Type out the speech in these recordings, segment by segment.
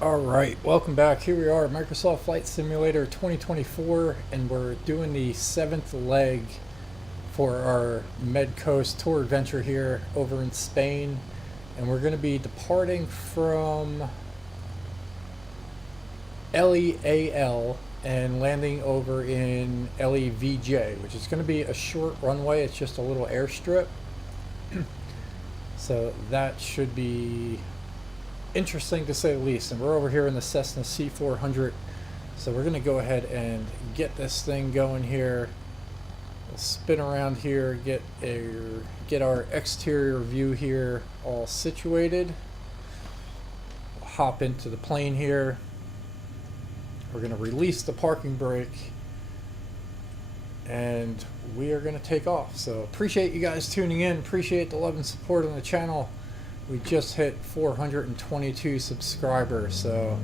Alright, welcome back. Here we are, Microsoft Flight Simulator 2024, and we're doing the 7th leg for our MedCoast Tour Adventure here over in Spain. And we're going to be departing from LEAL and landing over in LEVJ, which is going to be a short runway. It's just a little airstrip. So that should be interesting to say the least. And we're over here in the Cessna C400, so we're gonna go ahead and get this thing going here. We'll spin around here, get our exterior view here all situated. We'll hop into the plane here. We're gonna release the parking brake and we are gonna take off. So appreciate you guys tuning in, appreciate the love and support on the channel. We just hit 422 subscribers, so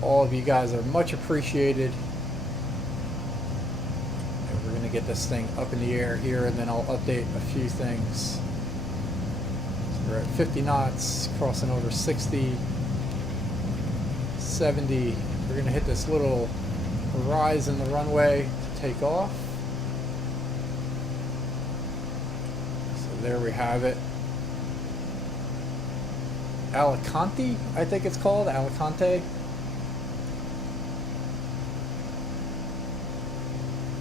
all of you guys are much appreciated. And we're going to get this thing up in the air here, and then I'll update a few things. So we're at 50 knots, crossing over 60, 70. We're going to hit this little rise in the runway to take off. So there we have it. Alicante, I think it's called, Alicante.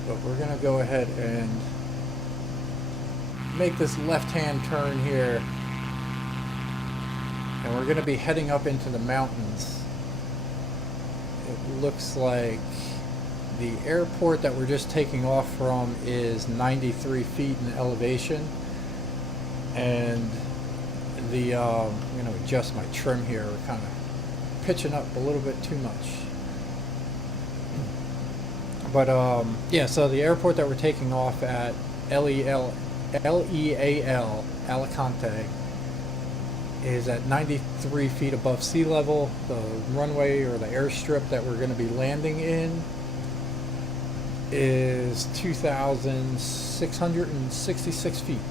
But we're gonna go ahead and make this left-hand turn here, and we're gonna be heading up into the mountains. It looks like the airport that we're just taking off from is 93 feet in elevation, and the I'm going to adjust my trim here. We're kind of pitching up a little bit too much. But yeah, so the airport that we're taking off at, LEAL, Alicante, is at 93 feet above sea level. The runway, or the airstrip that we're going to be landing in, is 2,666 feet.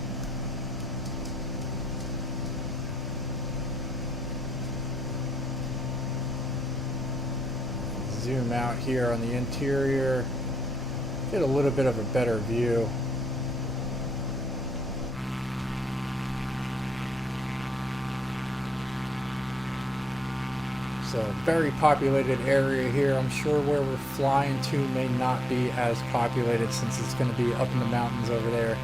Zoom out here on the interior, get a little bit of a better view. So very populated area here. I'm sure where we're flying to may not be as populated, since it's going to be up in the mountains over there.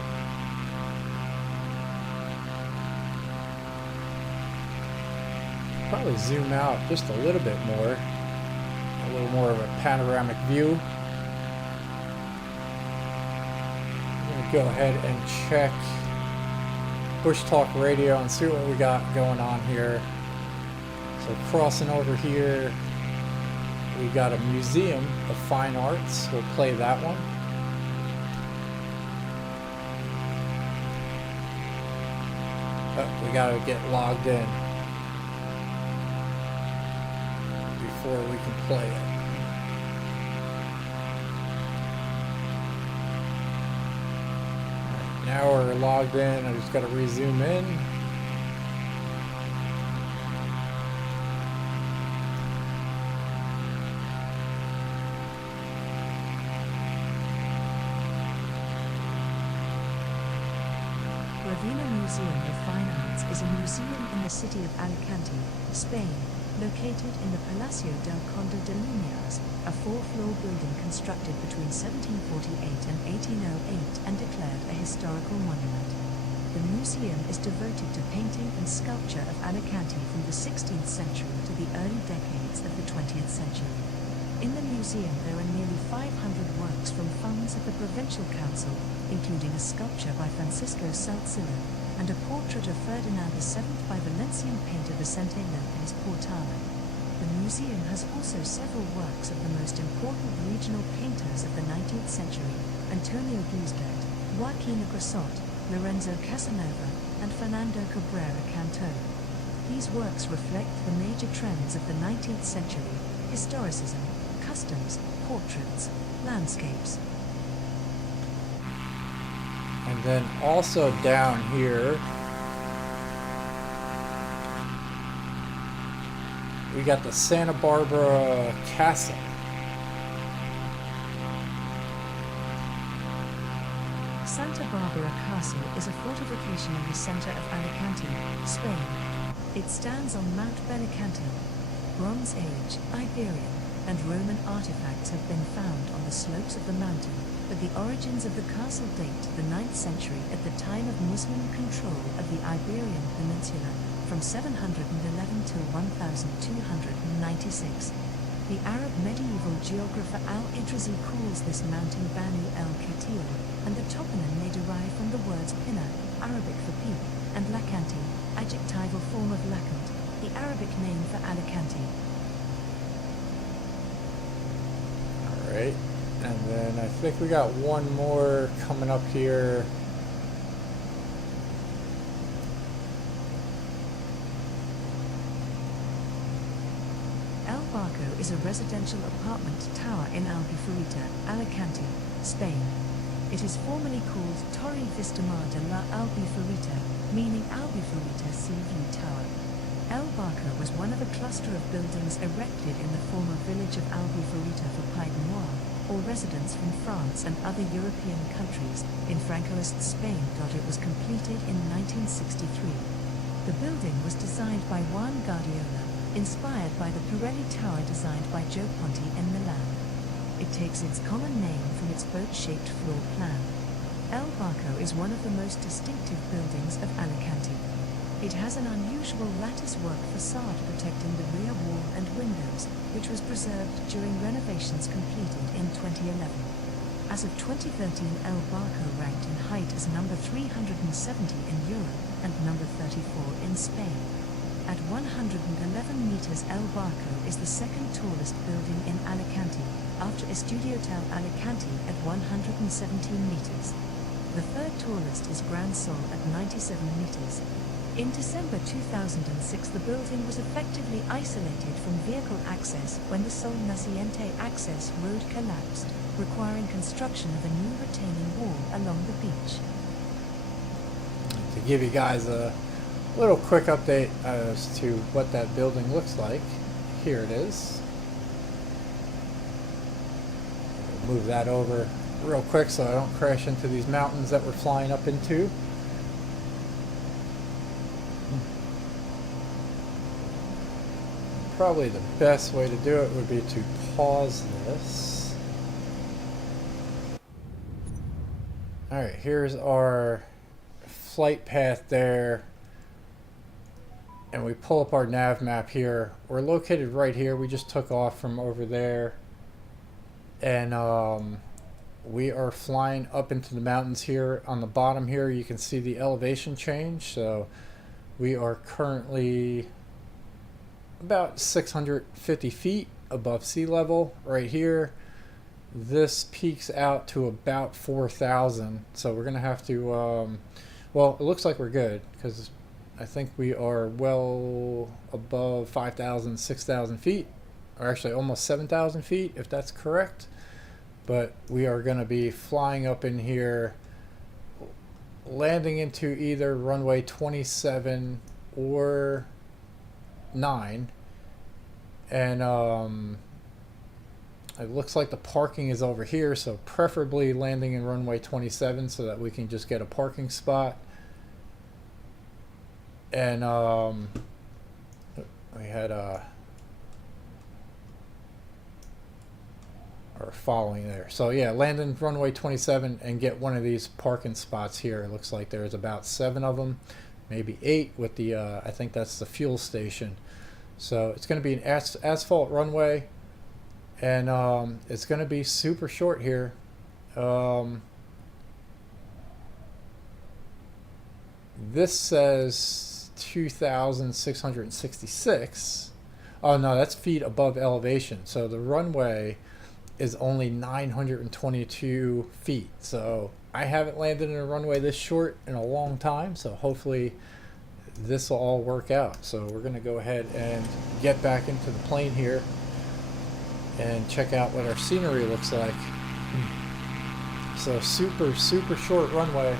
Probably zoom out just a little bit more. A little more of a panoramic view. I'm going to go ahead and check Bush Talk Radio and see what we got going on here. So crossing over here, we got a Museum of Fine Arts. We'll play that one. Oh, we got to get logged in before we can play it. Right, now we're logged in. I just got to resume in. Museum of Fine Arts is a museum in the city of Alicante, Spain, located in the Palacio del Conde de Liniers, a four-floor building constructed between 1748 and 1808 and declared a historical monument. The museum is devoted to painting and sculpture of Alicante from the 16th century to the early decades of the 20th century. In the museum there are nearly 500 works from funds of the Provincial Council, including a sculpture by Francisco Salzillo, and a portrait of Ferdinand VII by Valencian painter Vicente López Portala. The museum has also several works of the most important regional painters of the 19th century: Antonio Guisbert, Joaquín Agrasot, Lorenzo Casanova, and Fernando Cabrera Canto. These works reflect the major trends of the 19th century: historicism, customs, portraits, landscapes. And then also down here we got the Santa Barbara Castle. Santa Barbara Castle is a fortification in the center of Alicante, Spain. It stands on Mount Benicante. Bronze Age, Iberian, and Roman artifacts have been found on the slopes of the mountain, but the origins of the castle date to the 9th century at the time of Muslim control of the Iberian Peninsula, from 711 till 1296. The Arab medieval geographer Al-Idrazi calls this mountain Banu el-Katil, and the toponym may derive from the words Pinna, Arabic for peak, and Lacante, adjectival form of Lacant, the Arabic name for Alicante. Alright, and then I think we got one more coming up here. El Barco is a residential apartment tower in Albufeira, Alicante, Spain. It is formerly called Torre Vistamar de la Albufeira, meaning Albufeira Sea View Tower. El Barco was one of a cluster of buildings erected in the former village of Albufeira for Pied Noir, or residents from France and other European countries, in Francoist Spain. It was completed in 1963. The building was designed by Juan Guardiola, inspired by the Pirelli Tower designed by Joe Ponti in Milan. It takes its common name from its boat-shaped floor plan. El Barco is one of the most distinctive buildings of Alicante. It has an unusual lattice-work facade protecting the rear wall and windows, which was preserved during renovations completed in 2011. As of 2013, El Barco ranked in height as number 370 in Europe and number 34 in Spain. At 111 meters, El Barco is the second tallest building in Alicante, after Estudiotal Alicante at 117 meters. The third tallest is Gran Sol at 97 meters. In December 2006, the building was effectively isolated from vehicle access when the Sol Naciente access road collapsed, requiring construction of a new retaining wall along the beach. To give you guys a little quick update as to what that building looks like. Here it is. Move that over real quick so I don't crash into these mountains that we're flying up into. Probably the best way to do it would be to pause this. Alright, here's our flight path there. And we pull up our nav map here. We're located right here. We just took off from over there. And we are flying up into the mountains here. On the bottom here, you can see the elevation change. So we are currently about 650 feet above sea level right here. This peaks out to about 4,000. So we're going to have to, well, it looks like we're good because I think we are well above 5,000, 6,000 feet, or actually almost 7,000 feet, if that's correct. But we are going to be flying up in here, landing into either runway 27 or 9. And it looks like the parking is over here, so preferably landing in runway 27 so that we can just get a parking spot. And we had our following there. So yeah, land in runway 27 and get one of these parking spots here. It looks like there's about 7 of them, maybe 8 with the, I think that's the fuel station. So it's going to be an asphalt runway, and it's going to be super short here. This says 2,666. Oh no, that's feet above elevation. So the runway is only 922 feet. So I haven't landed in a runway this short in a long time. So hopefully this will all work out. So we're going to go ahead and get back into the plane here and check out what our scenery looks like. So super short runway.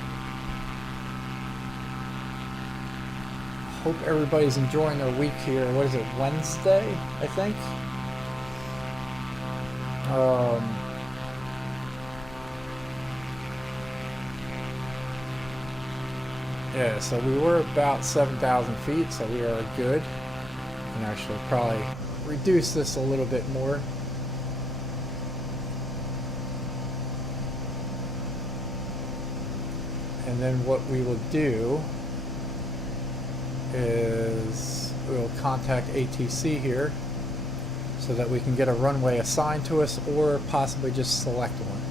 Hope everybody's enjoying their week here. What is it, Wednesday, I think? Yeah, so we were about 7,000 feet, so we are good. And actually probably reduce this a little bit more. And then what we will do is we'll contact ATC here so that we can get a runway assigned to us or possibly just select one.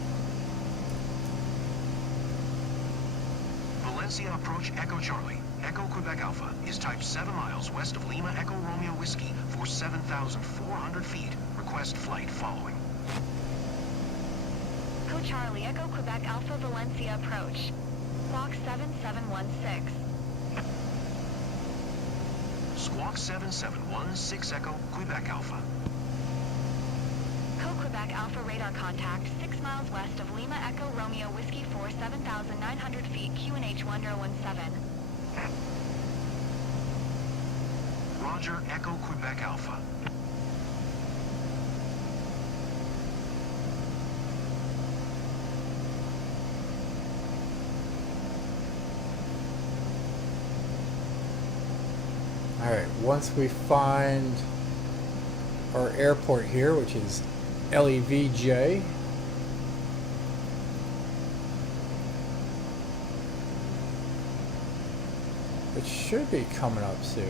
Valencia approach Echo Charlie. Echo Quebec Alpha is type 7 miles west of Lima Echo Romeo Whiskey for 7,400 feet. Request flight following. Echo Charlie, Echo Quebec Alpha Valencia approach. Squawk 7716. Squawk 7716 Echo Quebec Alpha. Echo Quebec Alpha radar contact 6 miles west of Lima Echo Romeo Whiskey for 7,900 feet QNH 1017. Roger, Echo Quebec Alpha. Alright, once we find our airport here, which is LEVJ, it should be coming up soon.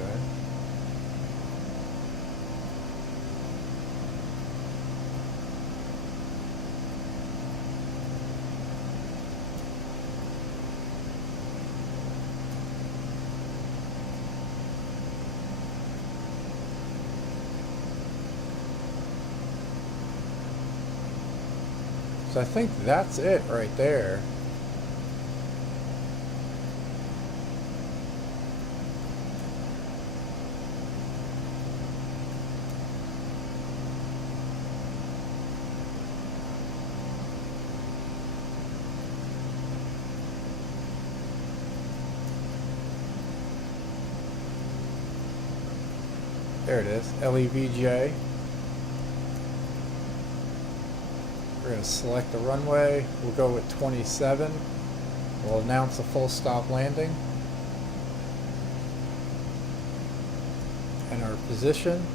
So I think that's it right there. There it is, LEVJ. We're going to select the runway. We'll go with 27. We'll announce a full stop landing. And our position.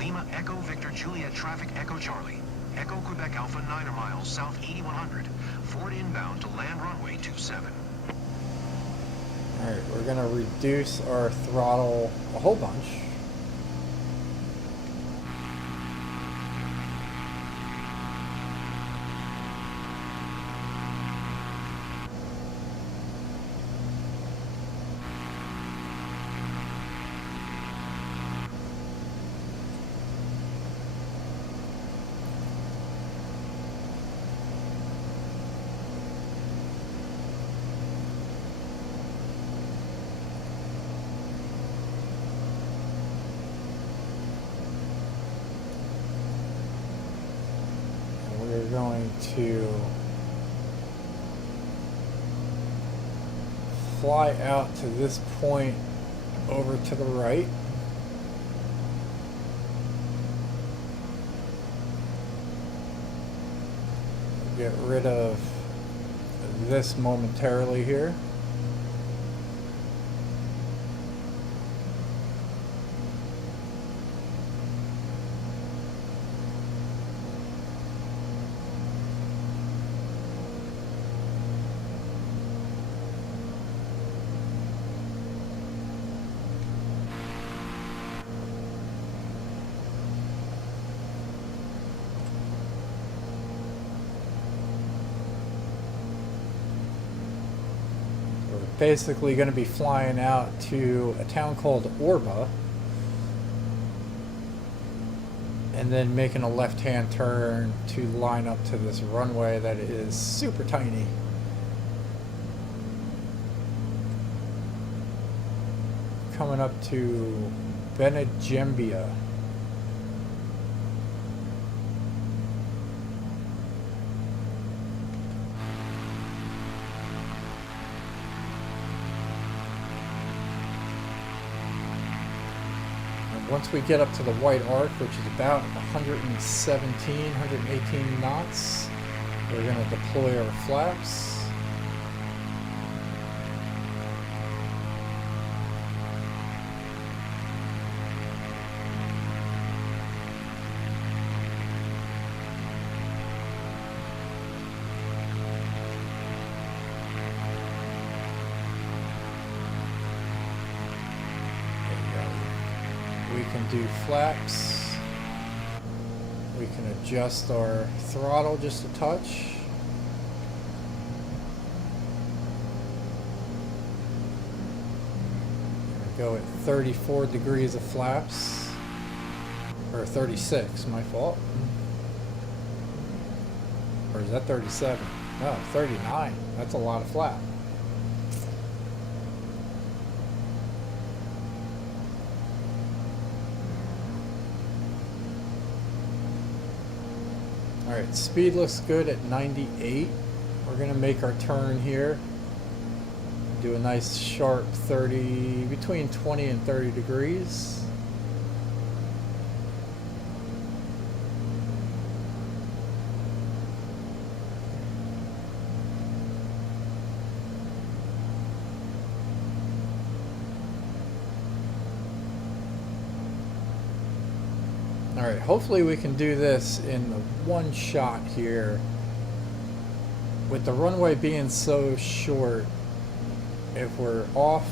Lima Echo Victor Juliet Traffic Echo Charlie. Echo Quebec Alpha 9 miles south 8100. Ford inbound to land runway 27. Alright, we're going to reduce our throttle a whole bunch. We're going to fly out to this point over to the right. Get rid of this momentarily here. Basically going to be flying out to a town called Orba and then making a left-hand turn to line up to this runway that is super tiny. Coming up to Benajembia. once we get up to the white arc, which is about 117, 118 knots, we're going to deploy our flaps. We can do flaps. We can adjust our throttle just a touch. Go at 34 degrees of flaps, or 36, my fault. Or is that 37? No, 39. That's a lot of flap. Alright, speed looks good at 98. We're going to make our turn here. Do a nice sharp 30, between 20 and 30 degrees. Alright, hopefully we can do this in the one shot here. With the runway being so short, if we're off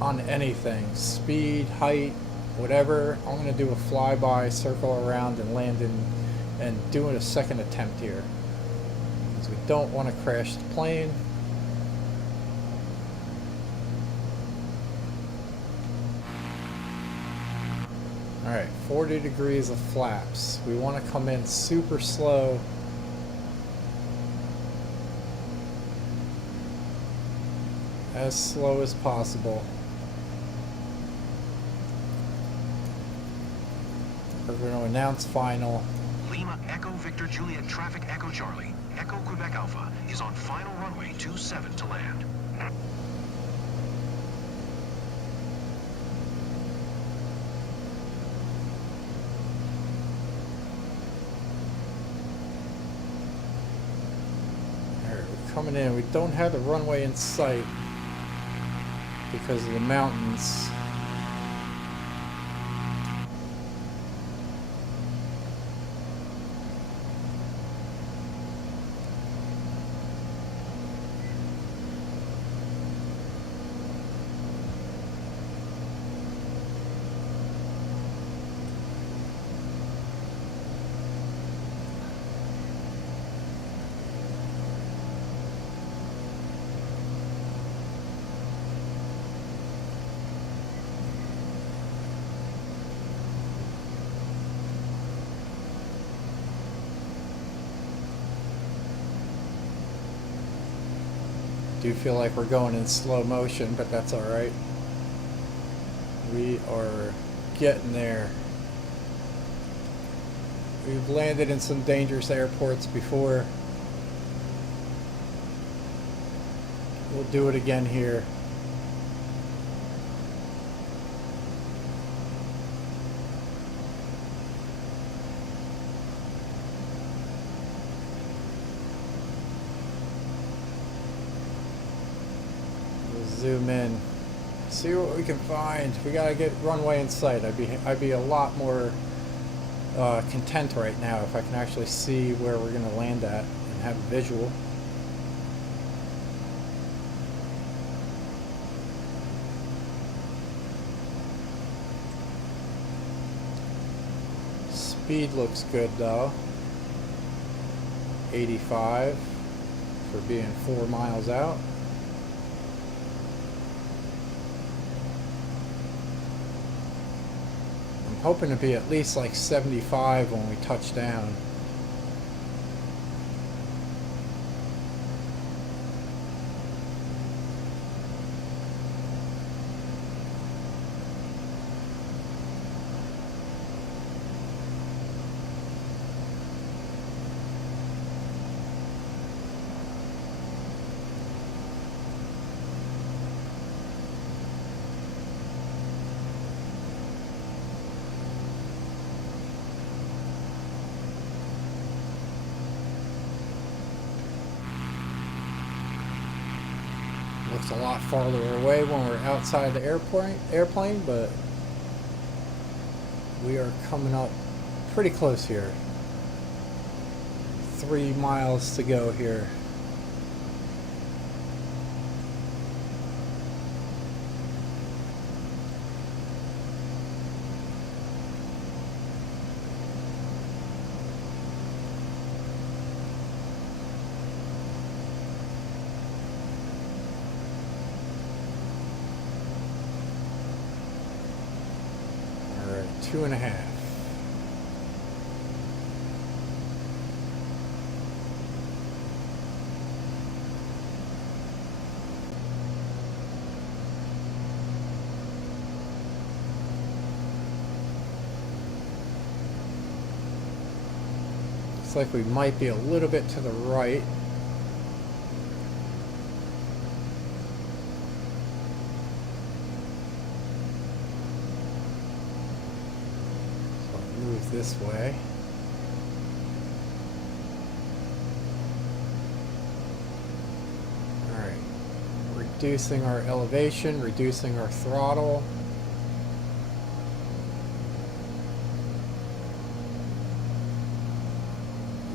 on anything, speed, height, whatever, I'm going to do a flyby, circle around, and land in, and do a second attempt here. Because we don't want to crash the plane. Alright, 40 degrees of flaps. We want to come in super slow. As slow as possible. We're going to announce final. Lima Echo Victor Juliet Traffic Echo Charlie. Echo Quebec Alpha is on final runway 27 to land. Alright, we're coming in. We don't have the runway in sight because of the mountains. Do feel like we're going in slow motion, but that's alright. We are getting there. We've landed in some dangerous airports before. We'll do it again here. Zoom in, see what we can find. We gotta get runway in sight. I'd be a lot more content right now if I can actually see where we're gonna land at and have a visual. Speed looks good though. 85 for being 4 miles out. Hoping to be at least like 75 when we touch down. Looks a lot farther away when we're outside the airplane, but we are coming up pretty close here. 3 miles to go here. All right, 2.5. Like we might be a little bit to the right. So I'll move this way. All right, reducing our elevation, reducing our throttle.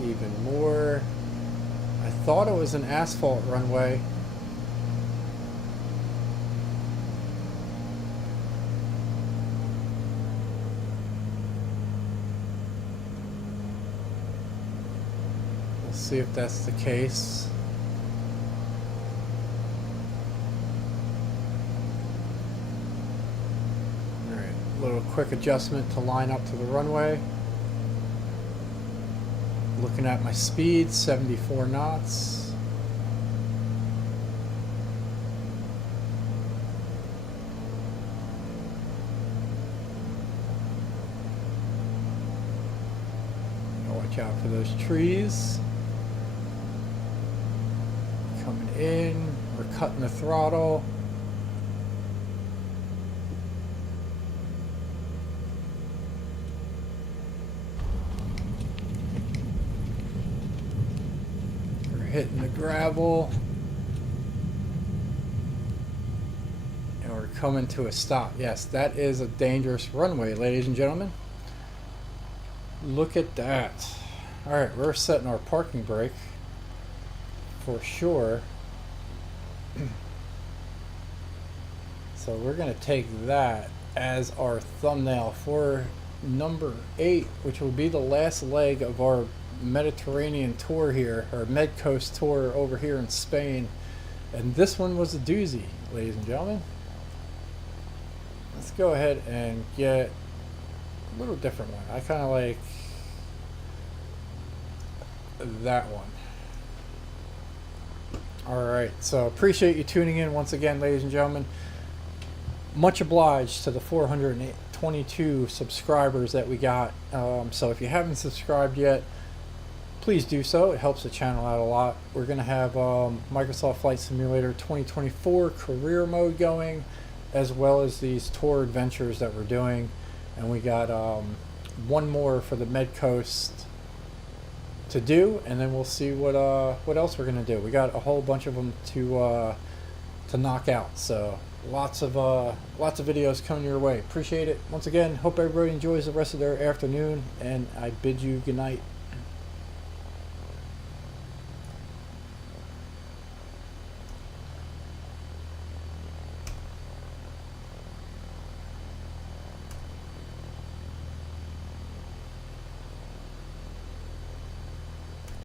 Even more. I thought it was an asphalt runway. We'll see if that's the case. All right, a little quick adjustment to line up to the runway. Looking at my speed, 74 knots. Watch out for those trees. Coming in, we're cutting the throttle. Hitting the gravel, and we're coming to a stop. Yes, that is a dangerous runway, ladies and gentlemen. Look at that. All right, we're setting our parking brake for sure. So we're going to take that as our thumbnail for number 8, which will be the last leg of our Mediterranean tour here, or MedCoast Tour over here in Spain. And this one was a doozy, ladies and gentlemen. Let's go ahead and get a little different one. I kind of like that one. Alright, so appreciate you tuning in once again, ladies and gentlemen. Much obliged to the 422 subscribers that we got. So if you haven't subscribed yet, please do so. It helps the channel out a lot. We're going to have Microsoft Flight Simulator 2024 career mode going, as well as these tour adventures that we're doing. And we got one more for the MedCoast to do, and then we'll see what else we're going to do. We got a whole bunch of them to knock out. So lots of videos coming your way. Appreciate it. Once again, hope everybody enjoys the rest of their afternoon, and I bid you good night.